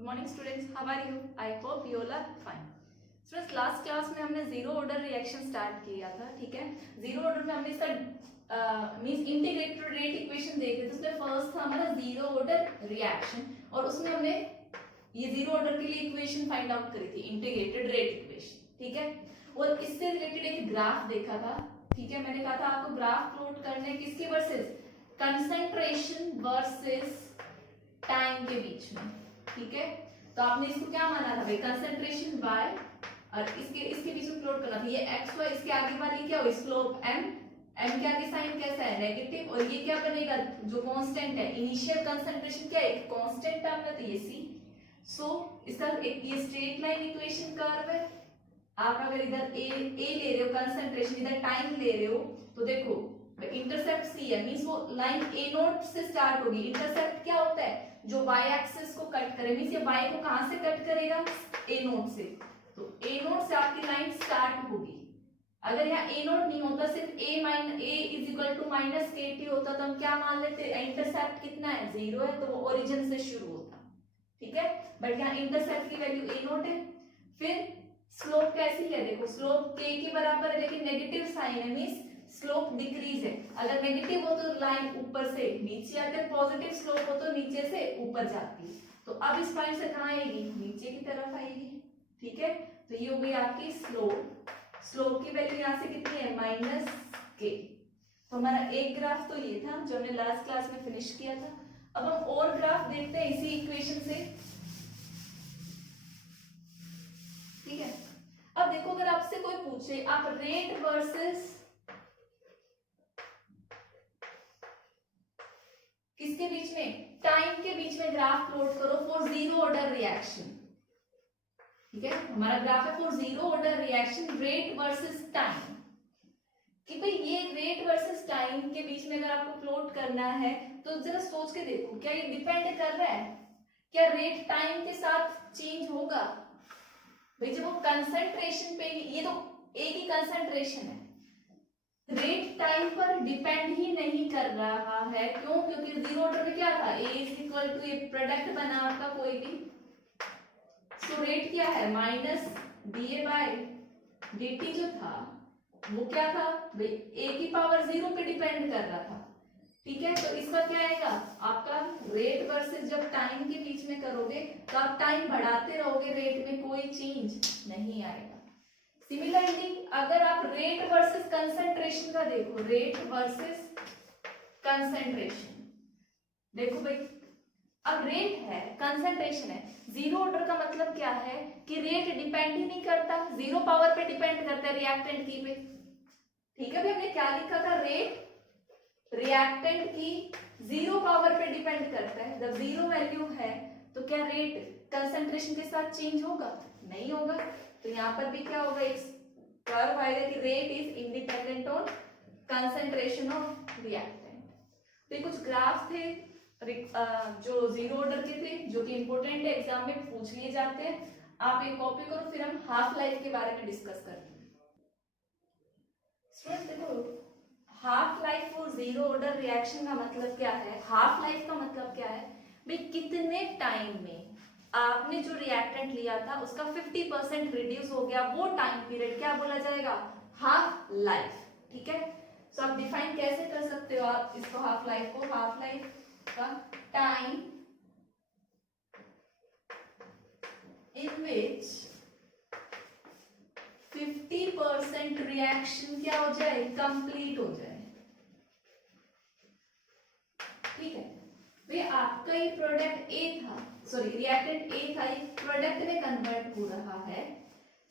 Good morning students, how are you? I hope you all are fine. Students, last class में हमने zero order reaction start किया था, ठीक है। Zero order में हमने इसका मींस इंटीग्रेटेड रेट इक्वेशन देखे थे। उसमें फर्स्ट था हमारा जीरो ऑर्डर रिएक्शन और उसमें हमने ये जीरो ऑर्डर के लिए इक्वेशन फाइंड आउट करी थी, इंटीग्रेटेड रेट इक्वेशन, ठीक है। और इससे रिलेटेड एक ग्राफ देखा था, ठीक है। मैंने कहा था आपको ग्राफ प्लॉट करने किसके वर्सेस, कंसंट्रेशन वर्सेस टाइम के बीच में, ठीक है। तो आपने इसको क्या माना था भाई, कंसंट्रेशन y और इसके बीच में प्लॉट करना था। ये x y, इसके आगे वाली क्या हुई, स्लोप m, m के आगे साइन कैसा है, नेगेटिव। और ये क्या बनेगा, जो कांस्टेंट है, इनिशियल कंसंट्रेशन क्या है, एक कांस्टेंट टर्म है, तो ये c। सो इसका एक ये स्ट्रेट लाइन इक्वेशन कर्व है। आप अगर इधर a ले रहे हो कंसंट्रेशन, इधर टाइम ले रहे हो, तो देखो इंटरसेप्ट c है, मींस वो लाइन a नोट से स्टार्ट होगी। इंटरसेप्ट क्या होता है, जो y एक्सिस को कट करे, मींस ये y को कहां से कट करेगा, a नोट से। तो a नोट से आपकी लाइन स्टार्ट होगी। अगर यहाँ a नोट नहीं होता, सिर्फ a is equal to minus kt होता, तो हम क्या मान लेते, इंटरसेप्ट कितना है, 0 है, तो वो ओरिजिन से शुरू होता, ठीक है। बट यहाँ इंटरसेप्ट की वैल्यू a नोट है। फिर स्लोप कैसी है, देखो स्लोप k के बराबर है, लेकिन नेगेटिव साइन है, मींस स्लोप डिक्रीज है। अगर नेगेटिव हो तो लाइन ऊपर से नीचे आती है, पॉजिटिव स्लोप हो तो नीचे से ऊपर जाती है। तो अब इस पॉइंट से कहां आएगी, नीचे की तरफ आएगी, ठीक है। तो ये हो गई आपकी स्लोप। स्लोप की वैल्यू यहां से कितनी है, माइनस के। तो हमारा एक ग्राफ तो ये था जो हमने लास्ट क्लास में फिनिश किया था। अब हम और ग्राफ देखते हैं इसी इक्वेशन से, ठीक है। अब देखो, अगर आपसे कोई पूछे, आप रेट वर्सेस किसके बीच में, टाइम के बीच में ग्राफ प्लॉट करो फॉर जीरो ऑर्डर रिएक्शन, ठीक है। हमारा ग्राफ है for zero order reaction, rate versus time. कि भाई ये रेट वर्सेस टाइम के बीच में अगर आपको प्लॉट करना है, तो जरा सोच के देखो, क्या ये डिपेंड कर रहा है, क्या रेट टाइम के साथ चेंज होगा। भाई जब वो कंसंट्रेशन पे, ये तो एक ही कंसंट्रेशन है, रेट टाइम पर डिपेंड ही नहीं कर रहा है। क्यों, क्योंकि जीरो ऑर्डर में क्या था, a इज इक्वल टू ये प्रोडक्ट बना आपका कोई भी, सो रेट क्या है, माइनस da बाय dt जो था वो क्या था भाई, a की पावर 0 पे डिपेंड कर रहा था, ठीक है। तो इसका क्या आएगा, आपका रेट वर्सेस जब टाइम के बीच में करोगे तो आप टाइम बढ़ाते रहोगे, रेट में कोई चेंज नहीं आएगा। सिमिलरली अगर आप रेट वर्सेस कंसंट्रेशन का देखो, रेट वर्सेस कंसंट्रेशन, देखो भाई अब रेट है, कंसंट्रेशन है, जीरो ऑर्डर का मतलब क्या है कि रेट डिपेंड ही नहीं करता, 0 पावर पे डिपेंड करता है रिएक्टेंट की पे, ठीक है। भाई हमने क्या लिखा था, रेट रिएक्टेंट की 0 पावर पे डिपेंड करता है। जब 0 वैल्यू है तो क्या रेट कंसंट्रेशन के साथ चेंज होगा, नहीं होगा। तो यहाँ पर भी क्या होगा, एक कर्व आएगा कि rate is independent on concentration of reactant. तो ये कुछ ग्राफ थे जो जीरो ऑर्डर के थे, जो कि इंपॉर्टेंट है, एग्जाम में पूछ लिए जाते हैं। आप एक कॉपी करो, फिर हम हाफ लाइफ के बारे में डिस्कस करते हैं। स्टूडेंट्स देखो, हाफ लाइफ और जीरो ऑर्डर रिएक्शन का मतलब क्या है, हाफ लाइफ का मतलब क्या है भाई, कितने टाइम में आपने जो रिएक्टेंट लिया था उसका 50% रिड्यूस हो गया, वो टाइम पीरियड क्या बोला जाएगा, हाफ लाइफ, ठीक है। तो आप डिफाइन कैसे कर सकते हो आप इसको, हाफ लाइफ को, हाफ लाइफ का टाइम इन विच 50% रिएक्शन क्या हो जाए, कंप्लीट हो जाए, ठीक है। भाई आपका ये प्रोडक्ट ए था, सॉरी रिएक्टेंट ए था, ये प्रोडक्ट में कन्वर्ट हो रहा है।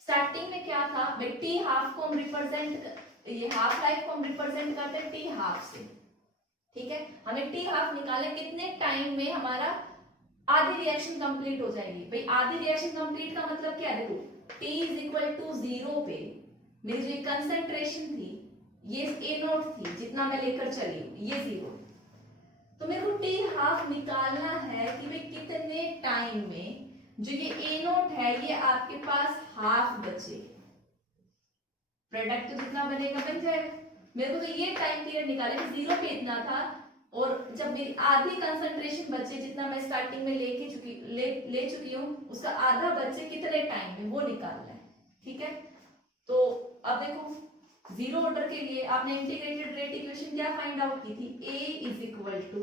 स्टार्टिंग में क्या था भाई, टी हाफ को हम रिप्रेजेंट, ये हाफ लाइफ को हम रिप्रेजेंट करते हैं टी हाफ से, ठीक है। हमें टी हाफ निकाले, कितने टाइम में हमारा आधी रिएक्शन कंप्लीट हो जाएगी। भाई आधी रिएक्शन कंप्लीट का मतलब क्या है, देखो T इज इक्वल टू 0 पे मेरी जो कंसंट्रेशन थी, ये A नोट थी, जितना मैं लेकर चली ये 0, तो मेरे को टी हाफ निकालना है कि भाई कितने टाइम में जो ये A नोट है ये आपके पास हाफ बचे, प्रोडक्ट तो जितना बनेगा बन जाएगा। मेरे को तो ये टाइम पीरियड निकालना है, 0 पे इतना था, और जब मेरी आधी कंसंट्रेशन बचे, जितना मैं स्टार्टिंग में ले चुकी हूँ, उसका आधा बचे कितने टाइम में वो निकालना है। ठीक है, तो अब देखो जीरो ऑर्डर के लिए आपने इंटीग्रेटेड रेट इक्वेशन क्या फाइंड आउट की थी, a is equal to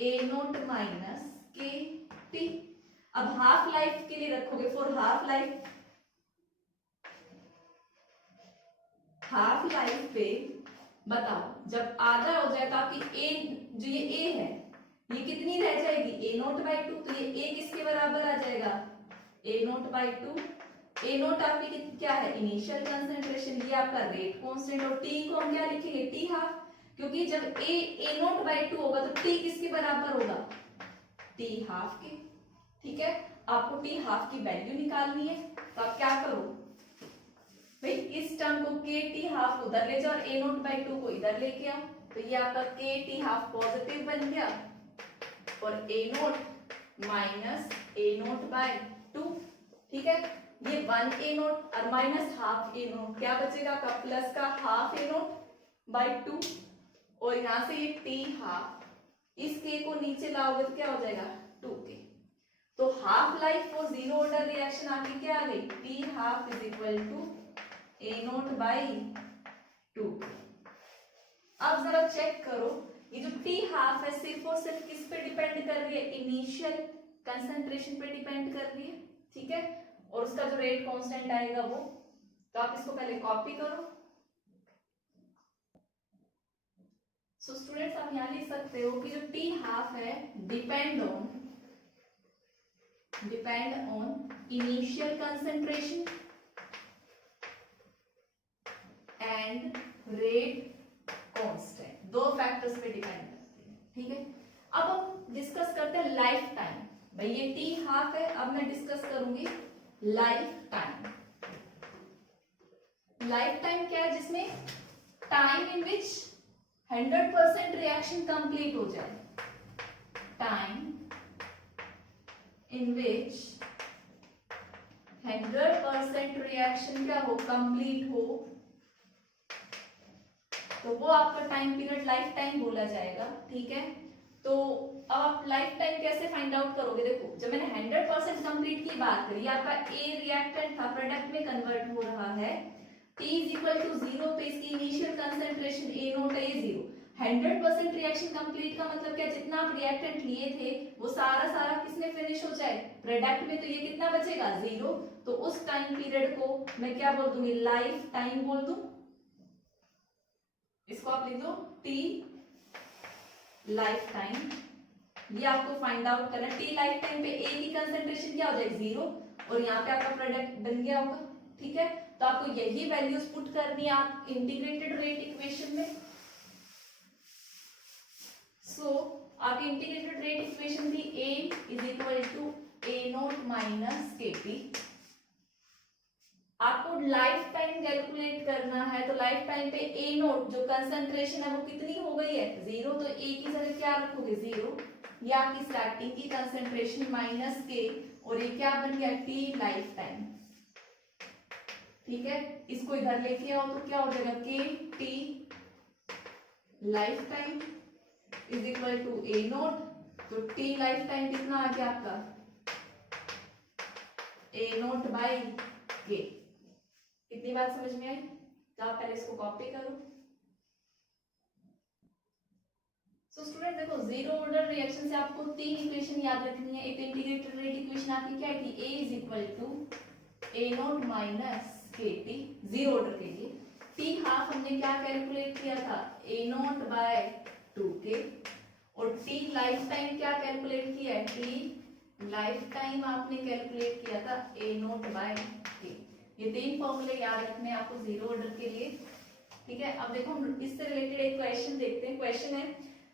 A naught minus के टी। अब हाफ लाइफ के लिए रखोगे, फॉर हाफ लाइफ पे बताओ जब आधा हो जाए तो आपकी ए, जो ये ए है, ये कितनी रह जाएगी, ए नोट बाई टू। तो ये ए किसके बराबर आ जाएगा, A naught by two. A naught आपकी क्या है, इनिशियल कंसंट्रेशन, ये आपका रेट कांस्टेंट, और टी को हम क्या लिखेंगे, टी हाफ, क्योंकि जब ए नोट बाई टू होगा तो टी किसके बराबर होगा, टी हाफ के। ठीक है, आपको टी हाफ की वैल्यू निकालनी है, तो आप क्या करो भाई, इस टर्म को के टी हाफ उधर ले जाओ और ए नोट बाई टू को इधर लेके आओ, तो ये आपका के टी हाफ पॉजिटिव बन गया और A naught minus A naught by two. ठीक है, ये वन ए नोट और माइनस हाफ ए नोट, क्या बचेगा आपका, प्लस का half A naught by two, और यहां से ये टी हाफ, इस के को नीचे लाओगे तो क्या हो जाएगा, टू के। तो half life for zero order reaction आपकी क्या आ गई, T half is equal to A naught by two. अब जरा चेक करो, ये जो टी हाफ है सिर्फ और सिर्फ किस पे डिपेंड कर रही है, इनिशियल कंसंट्रेशन पे डिपेंड कर रही है। ठीक है, और उसका जो रेट कांस्टेंट आएगा वो, तो आप इसको पहले कॉपी करो। सो स्टूडेंट्स आप यहां लिख सकते हो कि जो टी हाफ है depend on initial concentration and rate constant, दो फैक्टर्स पे डिपेंड करती है। ठीक है, अब हम डिस्कस करते हैं लाइफ टाइम। भाई ये टी हाफ है, अब मैं डिस्कस करूंगी लाइफ टाइम। लाइफ टाइम क्या है, जिसमें time in which 100% reaction complete हो जाए, टाइम इन विच 100% रिएक्शन क्या हो, कंप्लीट हो, तो वो आपका टाइम पीरियड लाइफ टाइम बोला जाएगा। ठीक है, तो अब आप लाइफ टाइम कैसे फाइंड आउट करोगे, देखो जब मैंने 100% कंप्लीट की बात करी, आपका ए रिएक्टेंट था प्रोडक्ट में कन्वर्ट हो रहा है, T इज इक्वल टू 0 पे इसकी इनिशियल कंसंट्रेशन ए नोट है 0। 100% रिएक्शन कंप्लीट का मतलब क्या, जितना आप रिएक्टेंट लिए थे वो सारा किसमें फिनिश हो जाए, प्रोडक्ट में, तो ये कितना बचेगा, 0। तो उस टाइम पीरियड को मैं क्या बोल दूंगी, लाइफ टाइम बोल दूं। इसको आप लिख दो टी लाइफ टाइम। ये आपको फाइंड आउट करना है, टी लाइफ टाइम पे ए की कंसंट्रेशन क्या हो जाएगी, 0, और यहाँ पे आपका प्रोडक्ट बन गया होगा। ठीक है, तो आपको यही वैल्यूज पुट करनी है आप इंटीग्रेटेड रेट इक्वेशन में। सो आपकी इंटीग्रेटेड रेट इक्वेशन थी A is equal to A naught minus के टी। आपको लाइफ टाइम कैलकुलेट करना है, तो लाइफ टाइम पे ए नोट जो कंसंट्रेशन है वो कितनी हो गई है, 0, तो ए की जगह क्या रखोगे, 0। ये आपकी स्टार्टिंग की कंसंट्रेशन माइनस के, और ये क्या बन गया, टी लाइफ टाइम। ठीक है, इसको इधर लेके आओ तो क्या हो जाएगा, K T life time is equal to A naught, तो टी लाइफ टाइम कितना आ गया आपका, ए नोट बाई के। कितनी बात समझ में आई, तो आप पहले इसको कॉपी करो। सो स्टूडेंट देखो, जीरो ऑर्डर रिएक्शन से आपको तीन इक्वेशन याद रखनी है। एक इंटीग्रेटेड रेट इक्वेशन आपकी क्या थी, A is equal to A naught minus के टी, जीरो ऑर्डर के लिए। टी हाफ हमने क्या कैलकुलेट किया था, ए नोट बाय 2k, और टी लाइफ टाइम क्या कैलकुलेट किया है, टी लाइफ टाइम आपने कैलकुलेट किया था ए नोट बाय के। ये तीन फॉर्मूले याद रखने हैं आपको जीरो ऑर्डर के लिए। ठीक है, अब देखो हम इससे रिलेटेड एक क्वेश्चन देखते हैं। क्वेश्चन है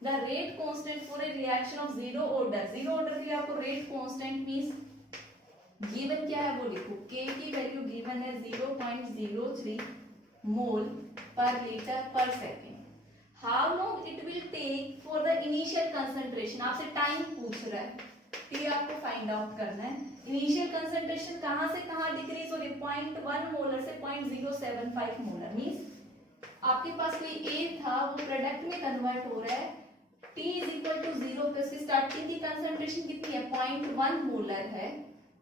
the rate constant for a reaction of zero order. Zero order के लिए आपको रेट कांस्टेंट मींस गिवन क्या है वो लिखो, k की वैल्यू गिवन है 0.03 मोल per litre per second. How long it will take for the initial concentration, आपसे टाइम पूछ रहा है, ये आपको फाइंड आउट करना है। इनिशियल कंसंट्रेशन कहां से कहां डिक्रीज हो रही है, 0.1 मोलर से 0.075 मोलर। मींस आपके पास कोई ए था वो प्रोडक्ट में कन्वर्ट हो रहा है T इज इक्वल टू 0 पे उसकी स्टार्टिंग की कंसंट्रेशन कितनी है 0.1 मोलर है।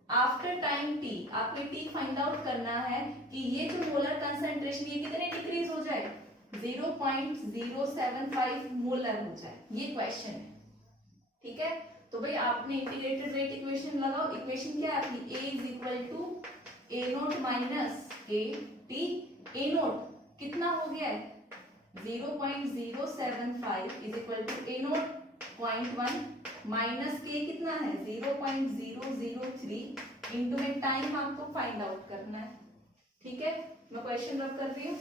आफ्टर टाइम T आपको T फाइंड आउट करना है कि ये जो मोलर कंसंट्रेशन ये कितने डिक्रीज हो जाए 0.075 मोलर हो जाए, ये क्वेश्चन है। ठीक है, तो भाई आपने इंटीग्रेटेड रेट इक्वेशन लगाओ। इक्वेशन क्या आती है A is equal to A naught minus A T. A naught कितना हो गया है 0.075 is equal to A naught 0.1 minus K कितना है 0.003 इंटू में टाइम आपको फाइंड आउट करना है। ठीक है, मैं क्वेश्चन रब कर रही हूँ।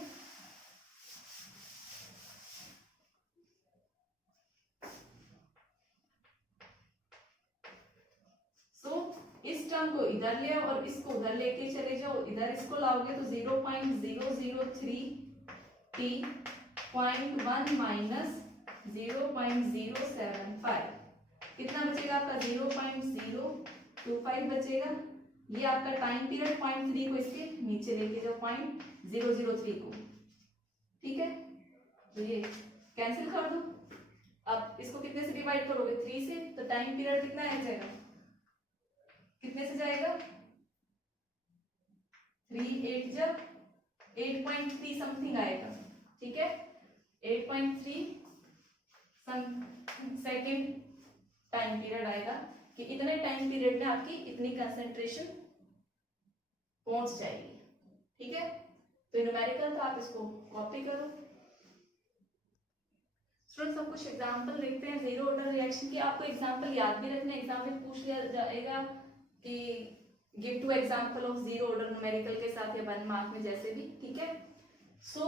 इस टर्म को इधर ले आओ और इसको उधर लेके चले जाओ, इधर इसको लाओगे तो 0.003 t 0.1 माइनस 0.075 कितना बचेगा आपका 0.025 बचेगा। ये आपका टाइम पीरियड 0.3 को इसके नीचे लेके जाओ 0.003 को। ठीक है, तो ये कैंसिल कर दो। अब इसको कितने से डिवाइड करोगे 3 से, तो टाइम पीरियड कितना आ जाएगा, कितने से जाएगा 3 8 जब 8.3 समथिंग आएगा। ठीक है, 8.3 सेकेंड टाइम पीरियड आएगा कि इतने टाइम पीरियड में आपकी इतनी कंसंट्रेशन पहुंच जाएगी। ठीक है, तो न्यूमेरिकल था, आप इसको कॉपी करो। स्टूडेंट्स हम कुछ एग्जांपल देखते हैं जीरो ऑर्डर रिएक्शन की। आपको एग्जांपल याद भी रखना, एग्जाम में पूछ लिया जाएगा कि give two example of zero order numerical के साथ या 1 मार्क में जैसे भी। ठीक है, सो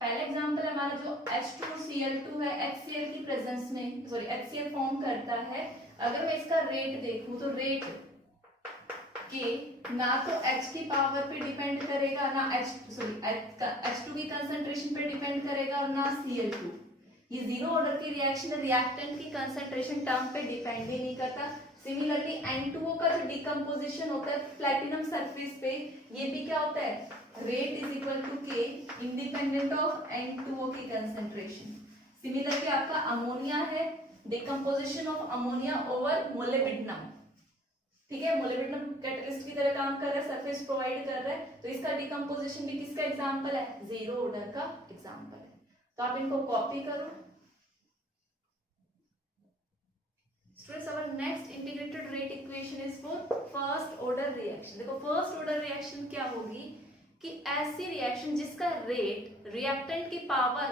पहला एग्जांपल हमारा जो H2Cl2 है HCl की प्रेजेंस में सॉरी HCl फॉर्म करता है। अगर मैं इसका रेट देखूं तो रेट के ना तो H की पावर पे डिपेंड करेगा, ना H2 की कंसंट्रेशन पे डिपेंड करेगा और ना Cl2। ये जीरो ऑर्डर की रिएक्शन रिएक्टेंट की कंसंट्रेशन टर्म पे डिपेंड भी नहीं करता। सिमिलरली N2O का जो डिकम्पोजिशन होता है प्लैटिनम सरफेस पे, ये भी क्या होता है रेट इज इक्वल टू के इंडिपेंडेंट ऑफ N2O की कंसंट्रेशन। सिमिलरली आपका अमोनिया है, decomposition of ammonia over molybdenum. ठीक है, मोलिब्डेनम कैटलिस्ट की तरह काम कर रहा है, सरफेस प्रोवाइड कर रहा है, तो इसका डिकम्पोजिशन भी किसका एग्जांपल है जीरो ऑर्डर का एग्जांपल है। तो आप इनको कॉपी करो। Students, our next integrated rate equation is for first order reaction। देखो फर्स्ट ऑर्डर रिएक्शन क्या होगी कि ऐसी रिएक्शन जिसका रेट रिएक्टेंट की पावर,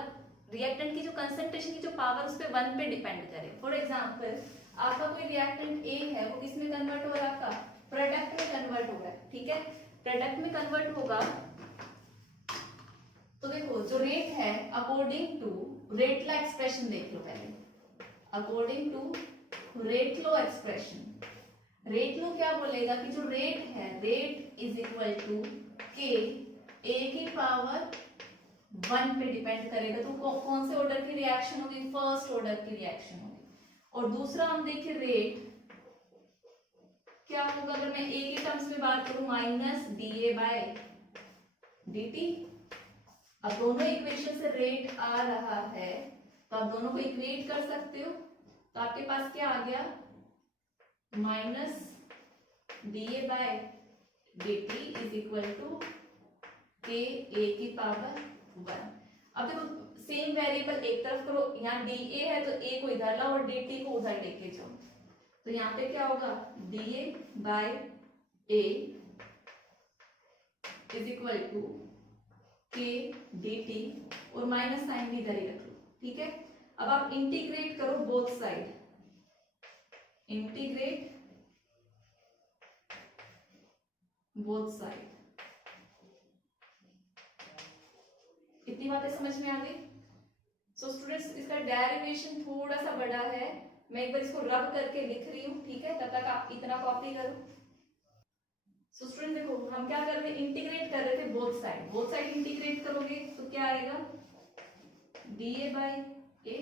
रिएक्टेंट की जो कंसंट्रेशन की जो पावर उस पर 1 पे डिपेंड करे। फॉर एग्जांपल आपका कोई रिएक्टेंट A है, वो किस में कन्वर्ट हो रहा है, आपका प्रोडक्ट में कन्वर्ट हो रहा है। ठीक है, प्रोडक्ट में कन्वर्ट होगा तो देखो जो रेट है according to rate law expression देख लो पहले। According to rate law expression, rate law क्या बोलेगा कि जो रेट है rate is equal to K A की पावर 1 पे डिपेंड करेगा। तो कौन से ऑर्डर की रिएक्शन होगी, फर्स्ट ऑर्डर की रिएक्शन होगी। और दूसरा हम देखें रेट क्या होगा, अगर मैं ए के टर्म्स में बात करूं minus D A by D T. अब दोनों इक्वेशन से रेट आ रहा है तो आप दोनों को इक्वेट कर सकते हो। तो आपके पास क्या आ गया minus D A by D T is equal to K A की पावर 1। अब देखो सेम वेरिएबल एक तरफ करो, यहाँ डी ए है तो ए को इधर लाओ और डी टी को उधर लेके जाओ। तो यहाँ पे क्या होगा D A by A is equal to K D T और माइनस साइन भी इधर ही रख लो। ठीक है, अब आप इंटीग्रेट करो both side, integrate both side. इतनी बातें समझ में आ गई। सो स्टूडेंट्स इसका डेरिवेशन थोड़ा सा बड़ा है, मैं एक बार इसको रब करके लिख रही हूँ। ठीक है, तब तक आप इतना कॉपी करो। सो स्टूडेंट देखो हम क्या कर रहे थे, इंटीग्रेट कर रहे थे both side. Both side integrate करोगे तो क्या आएगा D A by A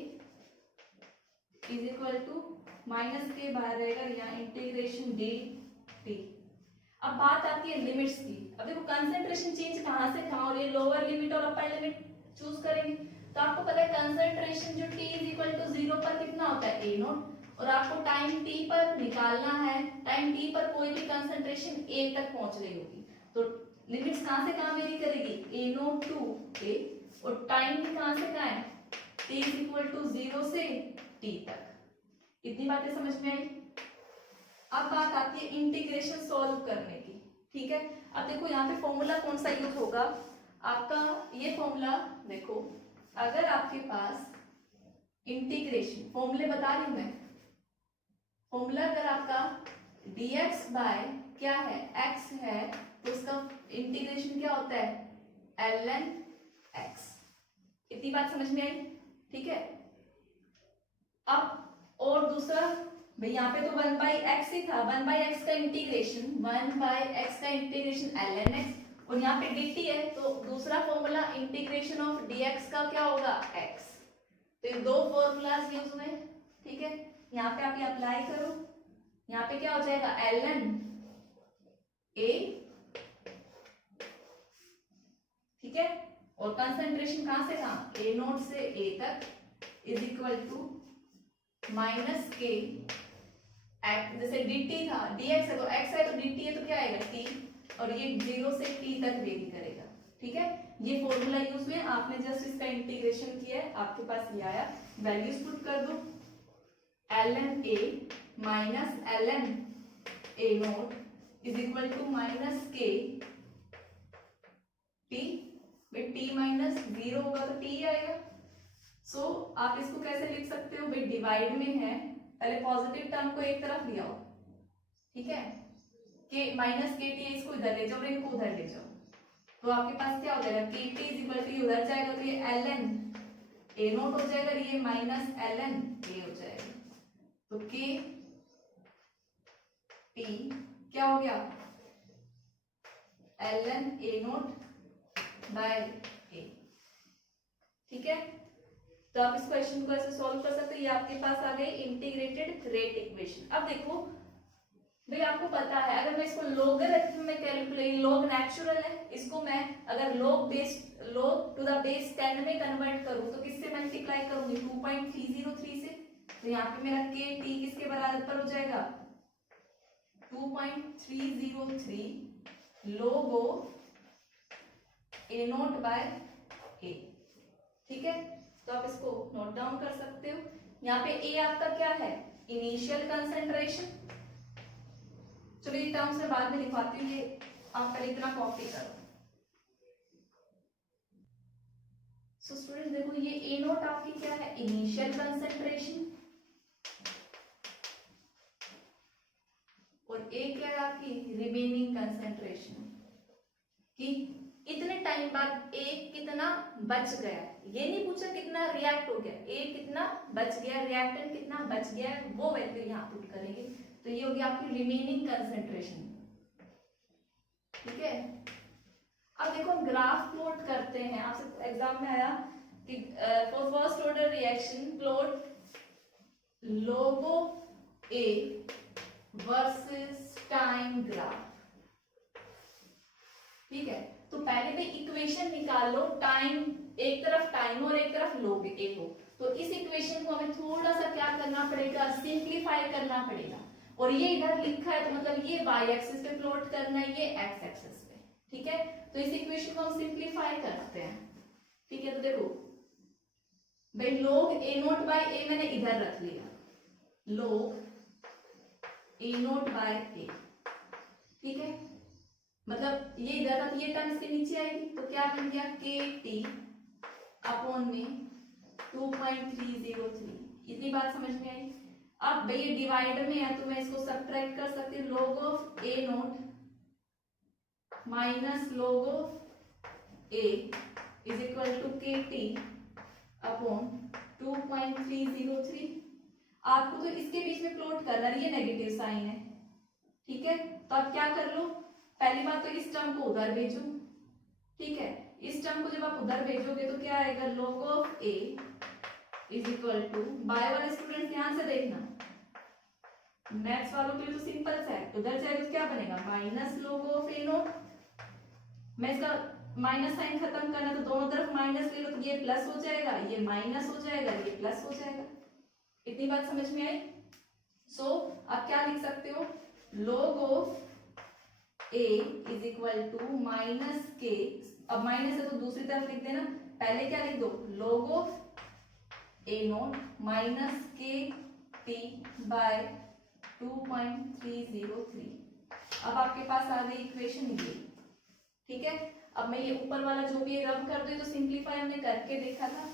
is equal to minus K बाहर रहेगा यहाँ इंटीग्रेशन डी टी। अब बात आती है लिमिट्स की। अब देखो कंसेंट्रेशन चेंज कहाँ से कहाँ, और ये लोअर लिमिट और अपर लिमिट चूज करेंगे तो आपको पता है कंसंट्रेशन जो t इज इक्वल टू 0 पर कितना होता है a नॉट, और आपको टाइम t पर निकालना है, टाइम t पर कोई भी कंसंट्रेशन a तक पहुंच रही होगी, तो लिमिट्स कहां से कहां वेरी करेगी, a नॉट टू a, और टाइम भी कहां से कहां है, t इज इक्वल टू 0 से t तक। इतनी बातें समझ में आई। अब बात आती है इंटीग्रेशन सॉल्व करने की, ठीक है। अब देखो यहाँ पे फॉर्मूला कौन सा यूज होगा आपका, ये फॉर्मूला देखो, अगर आपके पास इंटीग्रेशन, फॉर्मूले बता रही हूं मैं, फॉर्मूला अगर आपका dx बाय क्या है x है, तो उसका इंटीग्रेशन क्या होता है ln x। इतनी बात समझ में आई, ठीक है। अब और दूसरा भाई यहाँ पे तो 1/x ही था, 1/x का इंटीग्रेशन, 1/x का इंटीग्रेशन ln x, और यहाँ पे dt है, तो दूसरा फॉर्मूला इंटीग्रेशन ऑफ dx का क्या होगा x। तो ये दो फॉर्मूलाज यूज हुए, ठीक है। यहाँ पे आप ये अप्लाई करो, यहाँ पे क्या हो जाएगा ln a, ठीक है, और कंसंट्रेशन कहां से कहां, a नोट से a तक इज इक्वल टू माइनस के, जैसे dt था dx है तो x है, तो dt है तो क्या आएगा t, और ये 0 से t तक वेरी करेगा, ठीक है। ये फॉर्मूला यूज हुए, आपने जस्ट इसका इंटीग्रेशन किया है, आपके पास ये आया, वैल्यूज पुट कर दो, ln a minus ln a naught is equal to minus K t, भाई t माइनस 0 होगा तो t आएगा। सो आप इसको कैसे लिख सकते हो, भाई डिवाइड में है, पहले पॉजिटिव टर्म को एक तरफ ले आओ, ठीक है, के माइनस के टी, इसको इधर ले जाओ और इनको उधर ले जाओ, तो आपके पास क्या हो जाएगा, K T is equal to उधर जाएगा तो ये ln a नोट हो जाएगा, ये माइनस ln a हो जाएगा, तो के टी क्या हो गया ln a naught by a, ठीक है। तो आप इस क्वेश्चन को ऐसे सॉल्व कर सकते हो, ये आपके पास आ गई इंटीग्रेटेड रेट इक्वेशन। अब देखो भाई आपको पता है, अगर मैं इसको लोगरिथम में कैलकुलेट, लॉग नेचुरल है, इसको मैं अगर लॉग टू द बेस 10 में कन्वर्ट करूं तो किससे मल्टीप्लाई करूंगी, 2.303 से, तो यहाँ पे मेरा के टी किसके बराबर हो जाएगा 2.303 लोगो ए नोट बाय ए, ठीक है। तो आप इसको नोट डाउन कर सकते हो। यहाँ पे ए आपका क्या है, इनिशियल कंसंट्रेशन, चलो ये टर्म्स में बाद में लिखवाती हूँ, ये आप पहले इतना कॉपी करो। सो स्टूडेंट देखो ये ए नोट आपकी क्या है, इनिशियल कंसंट्रेशन, और ए क्या है आपकी रिमेनिंग कंसंट्रेशन, कि इतने टाइम बाद ए कितना बच गया, ये नहीं पूछा कितना रिएक्ट हो गया, ए कितना बच गया, रिएक्टेंट कितना बच गया, वो वैल्यू यहाँ पुट करेंगे, तो ये होगी आपकी रिमेनिंग कंसंट्रेशन, ठीक है। अब देखो हम ग्राफ प्लॉट करते हैं, आपसे एग्जाम में आया कि for first order reaction plot logo A versus time graph, ठीक है। तो पहले भी इक्वेशन निकालो, टाइम एक तरफ टाइम और एक तरफ लोग ए हो, तो इस इक्वेशन को हमें थोड़ा सा क्या करना पड़ेगा, सिंप्लीफाई करना पड़ेगा, और ये इधर लिखा है तो मतलब ये y एक्सिस पे प्लॉट करना है, ये x एक्सिस पे, ठीक है। तो इस इक्वेशन को हम सिंप्लीफाई करते हैं, ठीक है। तो देखो भाई log a naught by a मैंने इधर रख लिया, log a naught by a, ठीक है, मतलब ये इधर था तो ये टर्म इसके नीचे आएगी, तो क्या बन गया के टी अपॉन में 2.303, इतनी बात समझ में आई। अब भाई ये डिवाइडर में है तो मैं इसको सब्ट्रैक्ट कर सकती हूँ, log of a naught minus log of a is equal to K T upon 2.303। आपको तो इसके बीच में प्लॉट करना है, ये नेगेटिव साइन है, ठीक है। तो आप क्या कर लो, पहली बात तो इस टर्म को उधर भेजो, ठीक है, इस टर्म को जब आप उधर भेजोगे तो क्या आएगा, log of a is equal to, by वाले स्टूडेंट ध्यान से देखना, मैथ्स वालों के लिए तो सिंपल सा है, उधर जाएगा तो क्या बनेगा minus log of a note, मैं इसका माइनस साइन खत्म करना तो दोनों तरफ माइनस ले लो, तो ये प्लस हो जाएगा, ये माइनस हो जाएगा, ये प्लस हो जाएगा। इतनी बात समझ में आई? सो आप क्या लिख सकते हो, log of a is equal to minus K, अब माइनस है तो दूसरी तरफ लिख देना, पहले क्या लिख दो, log of a not minus K t bye 2.303। अब आपके पास आ गई इक्वेशन ये, ठीक है। अब मैं ये ऊपर वाला जो भी रब कर दूं, तो सिंप्लीफाई हमने करके देखा था,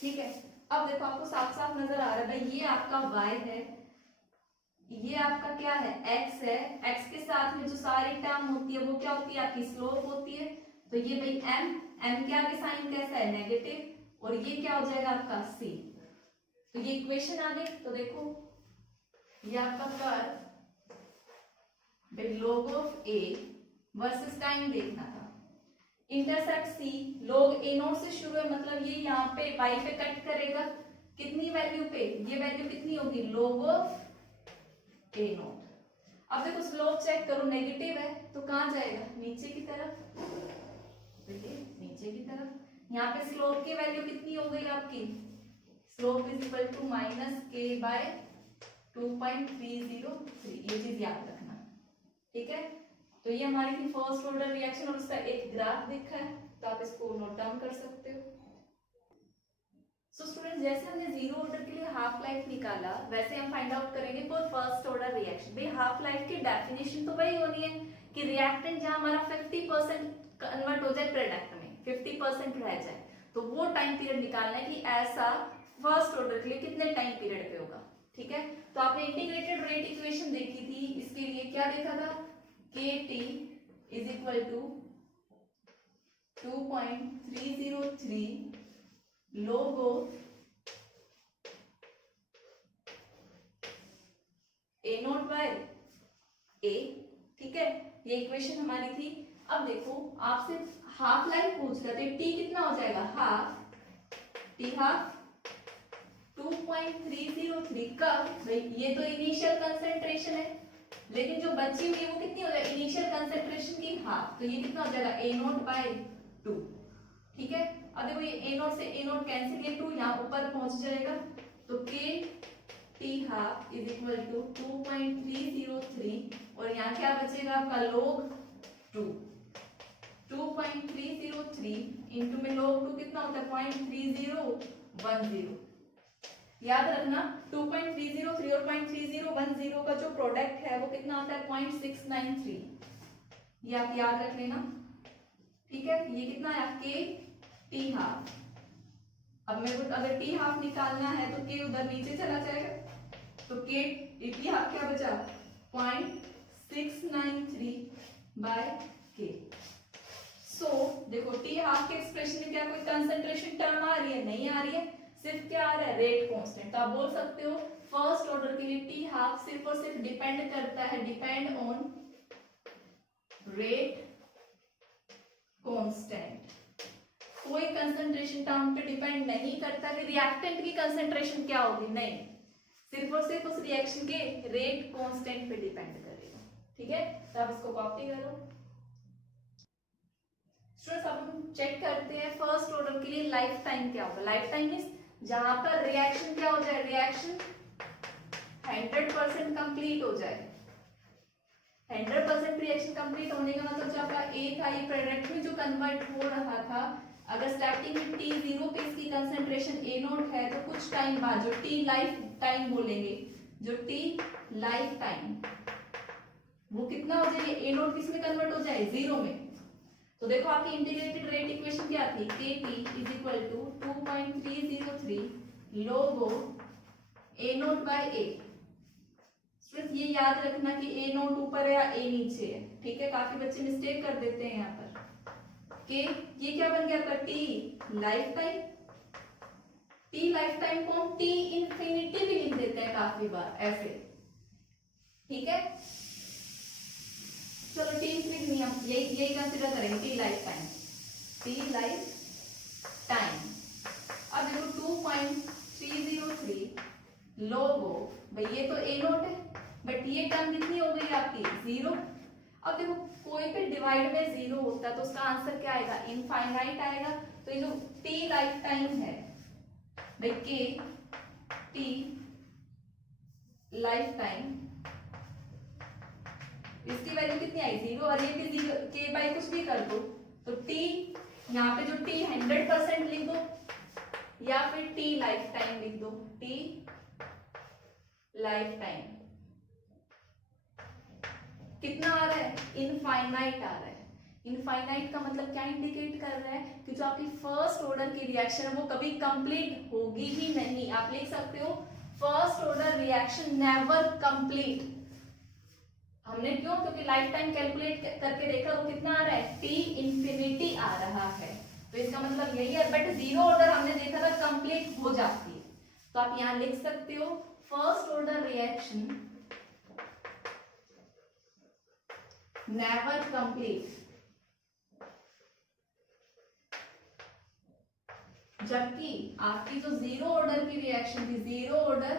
ठीक है। अब देखो आपको साफ साफ नजर आ रहा है भाई, ये आपका y है, ये आपका क्या है, x है। x के साथ में जो सारी टर्म होती है वो क्या होती है, आपकी स्लोप होती है। तो ये भाई m के आगे साइन कैसा है, नेगेटिव, और ये क्या हो जाएगा आपका c। तो ये इक्वेशन आ गई। तो देखो ये आपका कर log of a versus time देखना था, intersect c, log a naught से शुरू है, मतलब ये यहाँ पे y पे कट करेगा, कितनी वैल्यू पे, ये वैल्यू कितनी होगी, log ऑफ a नॉट। अब देखो स्लोप चेक करो, नेगेटिव है तो कहाँ जाएगा, नीचे की तरफ, देखिए नीचे की तरफ। यहाँ पे स्लोप की वैल्यू कितनी हो गई आपकी, slope is equal to minus K by 2.303, ये चीज याद रखना, ठीक है। तो ये हमारी थी फर्स्ट ऑर्डर रिएक्शन, और उसका एक ग्राफ दिखा है, तो आप इसको नोट डाउन कर सकते हो। सो स्टूडेंट्स, जैसे हमने जीरो ऑर्डर के लिए हाफ लाइफ निकाला, वैसे हम फाइंड आउट करेंगे फॉर फर्स्ट ऑर्डर रिएक्शन। भाई हाफ लाइफ की डेफिनेशन तो वही होनी है कि रिएक्टेंट जहां हमारा 50% कन्वर्ट हो जाए प्रोडक्ट में, 50% रह जाए, तो वो टाइम पीरियड निकालना है कि ऐसा फर्स्ट ऑर्डर के लिए कितने टाइम पीरियड पे होगा, ठीक है। तो आपने इंटीग्रेटेड रेट इक्वेशन देखी थी, इसके लिए क्या देखा था, KT is equal to 2.303 log of a naught by a, ठीक है। ये इक्वेशन हमारी थी। अब देखो आपसे हाफ लाइफ पूछ रहा, तो t कितना हो जाएगा, हाफ, t हाफ 2.303 कब, भाई ये तो इनिशियल कंसंट्रेशन है, लेकिन जो बची हुई है वो कितनी हो जाएगी, इनिशियल कंसंट्रेशन की हाफ, तो ये कितना हो जाएगा, a नॉट बाय 2, ठीक है। अब देखो ये a नॉट से a नॉट कैंसिल, ये 2 यहाँ ऊपर पहुंच जाएगा, तो k t half is equal to 2.303, और यहाँ क्या बचेगा आपका log 2, 2.303 इंटू में log 2 कितना होता है 0.3010। याद रखना 2.303 और 0.3010 का जो प्रोडक्ट है वो कितना आता है 0.693, ये आप याद रख लेना, ठीक है। ये कितना है के टी हाफ, अब मेरे को अगर टी हाफ निकालना है तो के उधर नीचे चला जाएगा, तो के टी हाफ क्या बचा 0.693 बाय के। सो देखो टी हाफ के एक्सप्रेशन में क्या कोई कंसंट्रेशन टर्म आ रही है, नहीं आ रही है, सिर्फ क्या आ रहा है, रेट कांस्टेंट। तो आप बोल सकते हो फर्स्ट ऑर्डर के लिए टी हाफ सिर्फ और सिर्फ डिपेंड करता है, डिपेंड ऑन रेट कांस्टेंट, कोई कंसंट्रेशन टर्म पे डिपेंड नहीं करता कि रिएक्टेंट की कंसंट्रेशन क्या होगी, नहीं, सिर्फ और सिर्फ उस रिएक्शन के रेट कांस्टेंट पे डिपेंड करेगा, ठीक है। तो आप इसको कॉपी करो। स्टूडेंट्स अब हम चेक करते हैं फर्स्ट ऑर्डर के लिए लाइफ टाइम क्या होगा। लाइफ टाइम मींस जहां पर रिएक्शन क्या हो जाए, रिएक्शन 100% कंप्लीट हो जाए। 100% रिएक्शन कंप्लीट होने का मतलब जो आपका ए था, ये प्रोडक्ट में जो कन्वर्ट हो रहा था, अगर स्टार्टिंग में T0 पे इसकी कंसंट्रेशन A नॉट है, तो कुछ टाइम बाद जो T लाइफ टाइम बोलेंगे, जो T लाइफ टाइम वो कितना हो जाए, A नॉट किस में कन्वर्ट हो जाए, 0 में। तो देखो आपकी इंटीग्रेटेड रेट इक्वेशन क्या थी, KT is equal to 2.303 log A naught by A। Students ये याद रखना कि A नॉट ऊपर है या A नीचे है, ठीक है। काफी बच्चे मिस्टेक कर देते हैं यहाँ पर कि ये क्या बन गया आपका T life time, T life time को T इंफिनिटी भी लिख देते हैं काफी बार ऐसे, ठीक है। चलो T इंफिनिटी नहीं, हम यही कंसीडर करेंगे T life time, T life time. अब देखो 2.303 log भाई ये तो A नॉट है, बट ये टर्म कितनी हो गई आपकी 0। अब देखो कोई भी डिवाइड में जीरो होता है तो उसका आंसर क्या आएगा, इनफाइनाइट आएगा। तो ये जो टी लाइफ टाइम है भाई, के टी लाइफ टाइम, इसकी वैल्यू कितनी आई, जीरो, और ये भी जीरो, के बाई कुछ भी कर दो तो टी, यहाँ पे जो टी 100% लिख दो या फिर टी लाइफ टाइम लिख दो, टी लाइफ टाइम कितना आ रहा है, इनफाइनाइट आ रहा है। इनफाइनाइट का मतलब क्या इंडिकेट कर रहा है कि जो आपकी फर्स्ट ऑर्डर की रिएक्शन है वो कभी कंप्लीट होगी ही नहीं। आप लिख सकते हो first order reaction never complete. हमने क्यों, क्योंकि लाइफ टाइम कैलकुलेट करके देखा वो कितना आ रहा है, टी इंफिनिटी आ रहा है, तो इसका मतलब यही है। बट जीरो ऑर्डर हमने देखा था कंप्लीट हो जाती है, तो आप यहां लिख सकते हो first order reaction never complete. जबकि आपकी जो जीरो ऑर्डर की रिएक्शन थी, जीरो ऑर्डर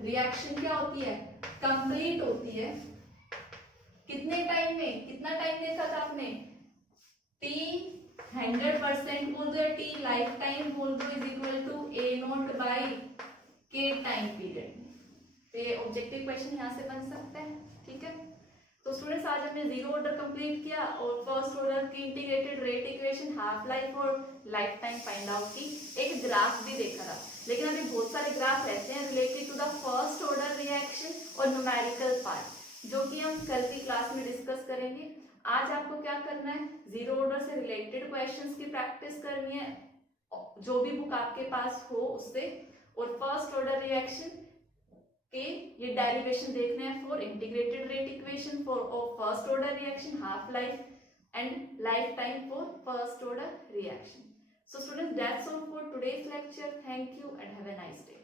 रिएक्शन क्या होती है, कंप्लीट होती है। कितने टाइम में, कितना टाइम देखा था आपने, टी 100% बोल दो, टी लाइफ टाइम बोल दो, is equal to A naught by K time period. तो ये ऑब्जेक्टिव क्वेश्चन यहाँ से बन सकता है, ठीक है। तो स्टूडेंट्स आज हमने जीरो ऑर्डर कंप्लीट किया और फर्स्ट ऑर्डर की integrated rate equation, half life और लाइफ टाइम फाइंड आउट की, एक ग्राफ भी देखा था। लेकिन अभी बहुत सारे ग्राफ रहते हैं related to the first order reaction और न्यूमेरिकल पार्ट, जो कि हम कल की क्लास में डिस्कस करेंगे। आज आपको क्या करना है, जीरो ऑर्डर से रिलेटेड क्वेश्चंस की प्रैक्टिस करनी है, जो भी बुक आपके पास हो उससे, और फर्स्ट ऑर्डर रिएक्शन के ये डेरिवेशन देखना है for integrated rate equation for first order reaction, half life and life time for first order reaction. So students, that's all for today's lecture. Thank you and have a nice day.